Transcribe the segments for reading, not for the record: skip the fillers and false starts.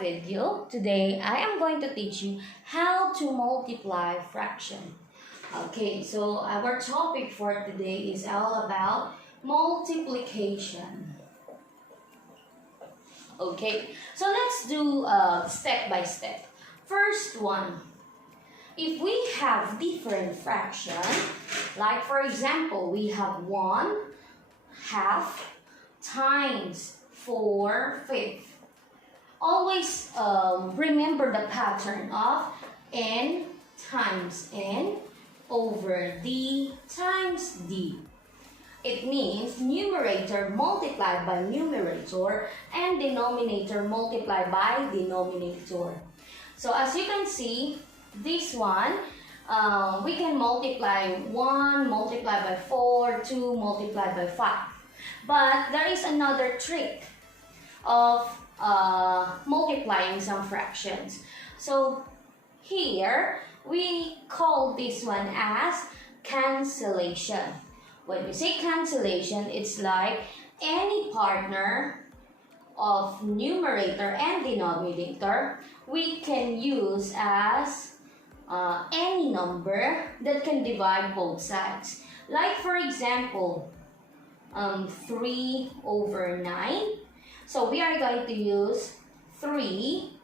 video. Today I am going to teach you how to multiply fraction. Okay, so our topic for today is all about multiplication. Okay, so let's do step by step. First one, if we have different fraction, like for example, we have 1/2 times 4/5. Always remember the pattern of n times n over d times d. It means numerator multiplied by numerator and denominator multiplied by denominator. So as you can see, this one, we can multiply 1 multiplied by 4, 2 multiplied by 5. But there is another trick of multiplying some fractions. So here we call this one as cancellation. When we say cancellation, it's like any partner of numerator and denominator we can use as any number that can divide both sides. Like for example, 3/9. So we are going to use 3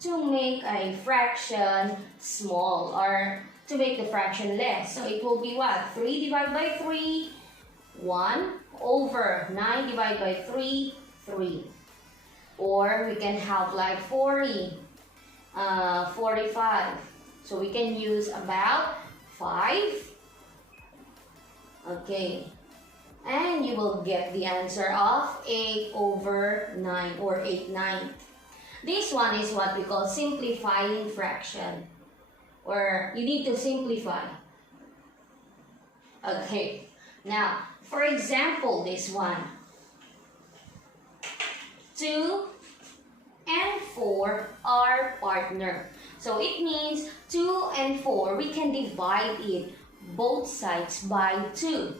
to make a fraction small or to make the fraction less. So it will be what? 3 divided by 3, 1/9 divided by 3, 3. Or we can have like 40, 45. So we can use about 5. Okay. And you will get the answer of 8/9 or 8/9. This one is what we call simplifying fraction, or you need to simplify. Okay, now for example, this one, 2 and 4 are partner. So it means 2 and 4, we can divide it both sides by 2.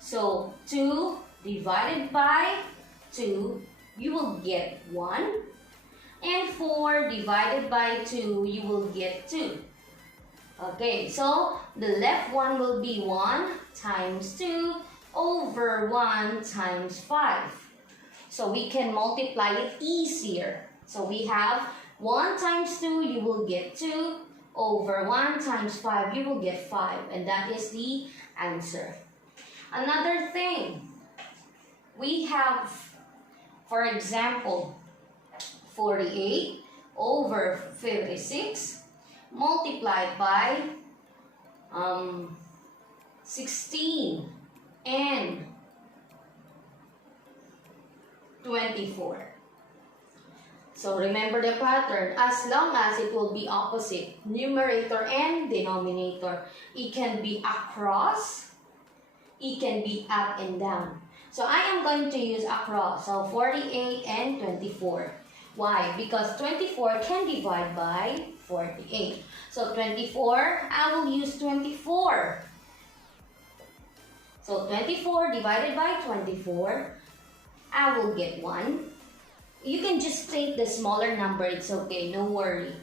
So 2 divided by 2, you will get 1. And 4 divided by 2, you will get 2. Okay, so the left one will be 1 times 2 over 1 times 5. So we can multiply it easier. So we have 1 times 2, you will get 2. Over 1 times 5, you will get 5. And that is the answer. Another thing, we have, for example, 48/56 multiplied by 16 and 24. So remember the pattern. As long as it will be opposite, numerator and denominator, it can be across, it can be up and down. So I am going to use across. So 48 and 24. Why? Because 24 can divide by 48. So 24, I will use 24. So 24 divided by 24, I will get 1. You can just take the smaller number, it's okay, no worry.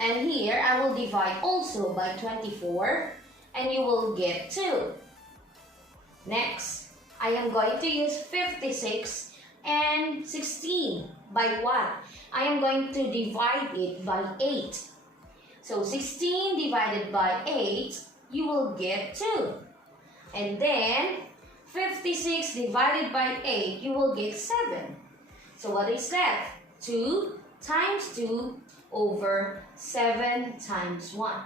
And here, I will divide also by 24, and you will get 2. Next, I am going to use 56 and 16. By what? I am going to divide it by 8. So 16 divided by 8, you will get 2. And then 56 divided by 8, you will get 7. So what is left? 2 times 2 over 7 times 1.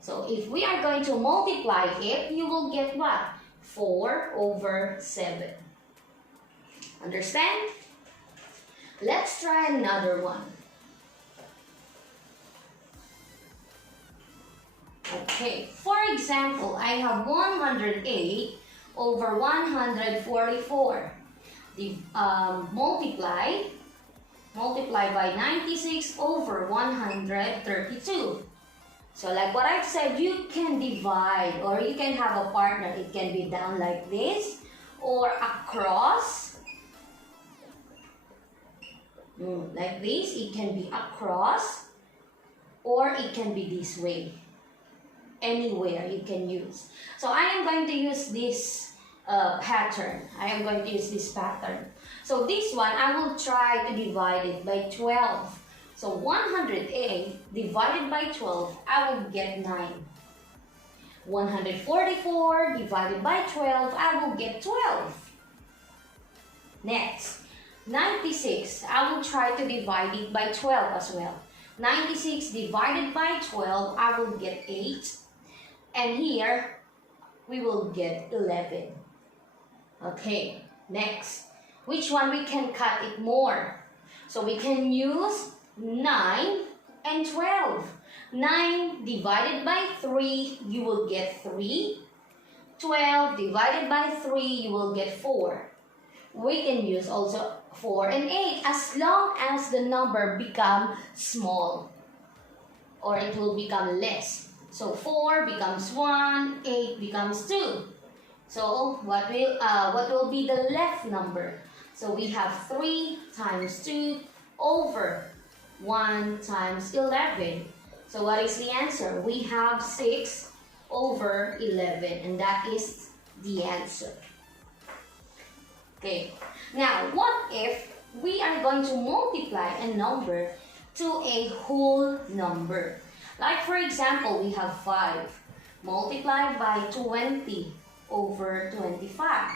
So if we are going to multiply it, you will get what? 4/7. Understand? Let's try another one. Okay, for example, I have 108/144. Multiply by 96/132. So like what I've said, you can divide or you can have a partner. It can be down like this or across Like this, it can be across or it can be this way. Anywhere you can use. So I am going to use this pattern. So this one, I will try to divide it by 12. So 108 divided by 12, I will get 9. 144 divided by 12, I will get 12. Next, 96, I will try to divide it by 12 as well. 96 divided by 12, I will get 8. And here, we will get 11. Okay, next. Which one we can cut it more? So we can use 9 and 12. 9 divided by 3, you will get 3. 12 divided by 3, you will get 4. We can use also 4 and 8 as long as the number become small or it will become less. So 4 becomes 1, 8 becomes 2. So what will be the left number? So we have 3 times 2 over 1 times 11. So what is the answer? We have 6 over 11, and that is the answer. Okay, now what if we are going to multiply a number to a whole number? Like for example, we have 5 multiplied by 20 over 25.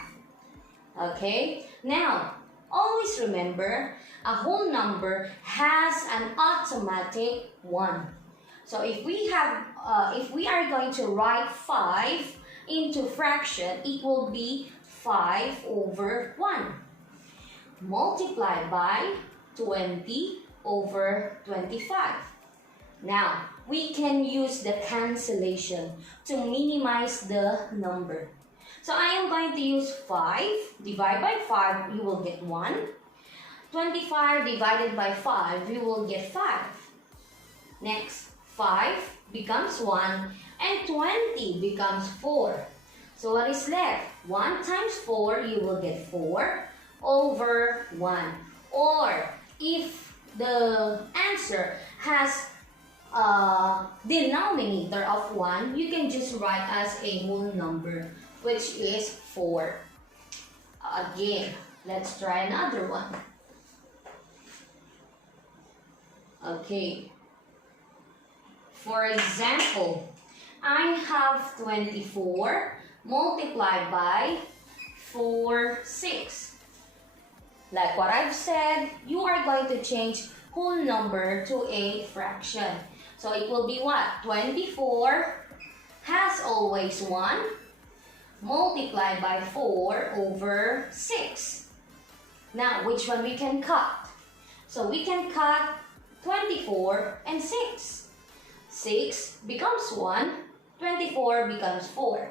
Okay, now always remember a whole number has an automatic 1. So if we are going to write 5 into fraction, it will be 5 over 1 multiplied by 20 over 25. Now, we can use the cancellation to minimize the number. So I am going to use 5. Divide by 5, you will get 1. 25 divided by 5, you will get 5. Next, 5 becomes 1 and 20 becomes 4. So what is left? 1 times 4, you will get 4 over 1. Or if the answer has a denominator of 1, you can just write as a whole number, which is 4. Again, let's try another one. Okay. For example, I have 24 multiplied by 4, 6. Like what I've said, you are going to change whole number to a fraction. So it will be what? 24 has always 1 multiplied by 4 over 6. Now, which one we can cut? So we can cut 24 and 6. 6 becomes 1, 24 becomes 4.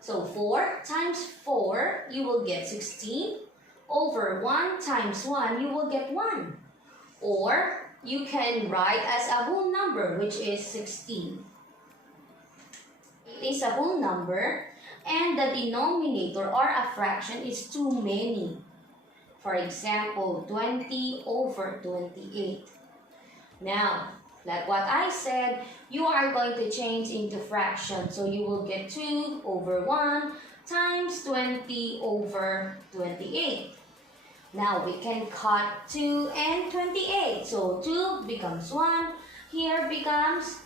So 4 times 4, you will get 16. Over 1 times 1, you will get 1. Or you can write as a whole number, which is 16. It is a whole number, and the denominator or a fraction is too many. For example, 20 over 28. Now, like what I said, you are going to change into fraction. So you will get 2 over 1 times 20 over 28. Now we can cut 2 and 28. So 2 becomes 1. Here becomes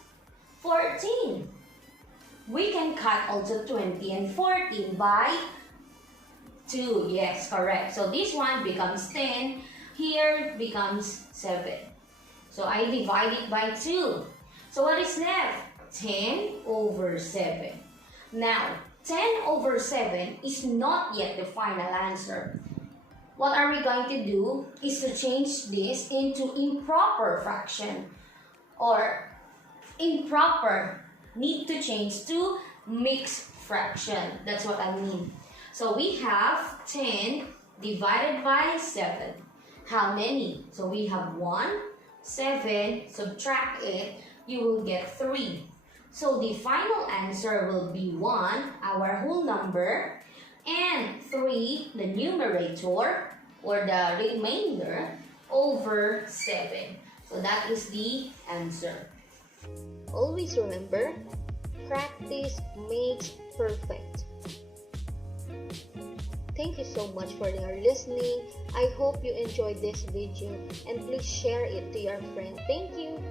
14. We can cut also 20 and 14 by 2. Yes, correct. So this one becomes 10. Here becomes 7. So I divide it by 2. So what is left? 10 over 7. Now, 10 over 7 is not yet the final answer. What are we going to do is to change this into improper fraction, or improper need to change to mixed fraction. That's what I mean. So we have 10 divided by 7. How many? So we have 1, 7, subtract it, you will get 3. So the final answer will be 1, our whole number, and 3, the numerator or the remainder, over 7. So that is the answer. Always remember, practice makes perfect. Thank you so much for your listening. I hope you enjoyed this video and please share it to your friend. Thank you.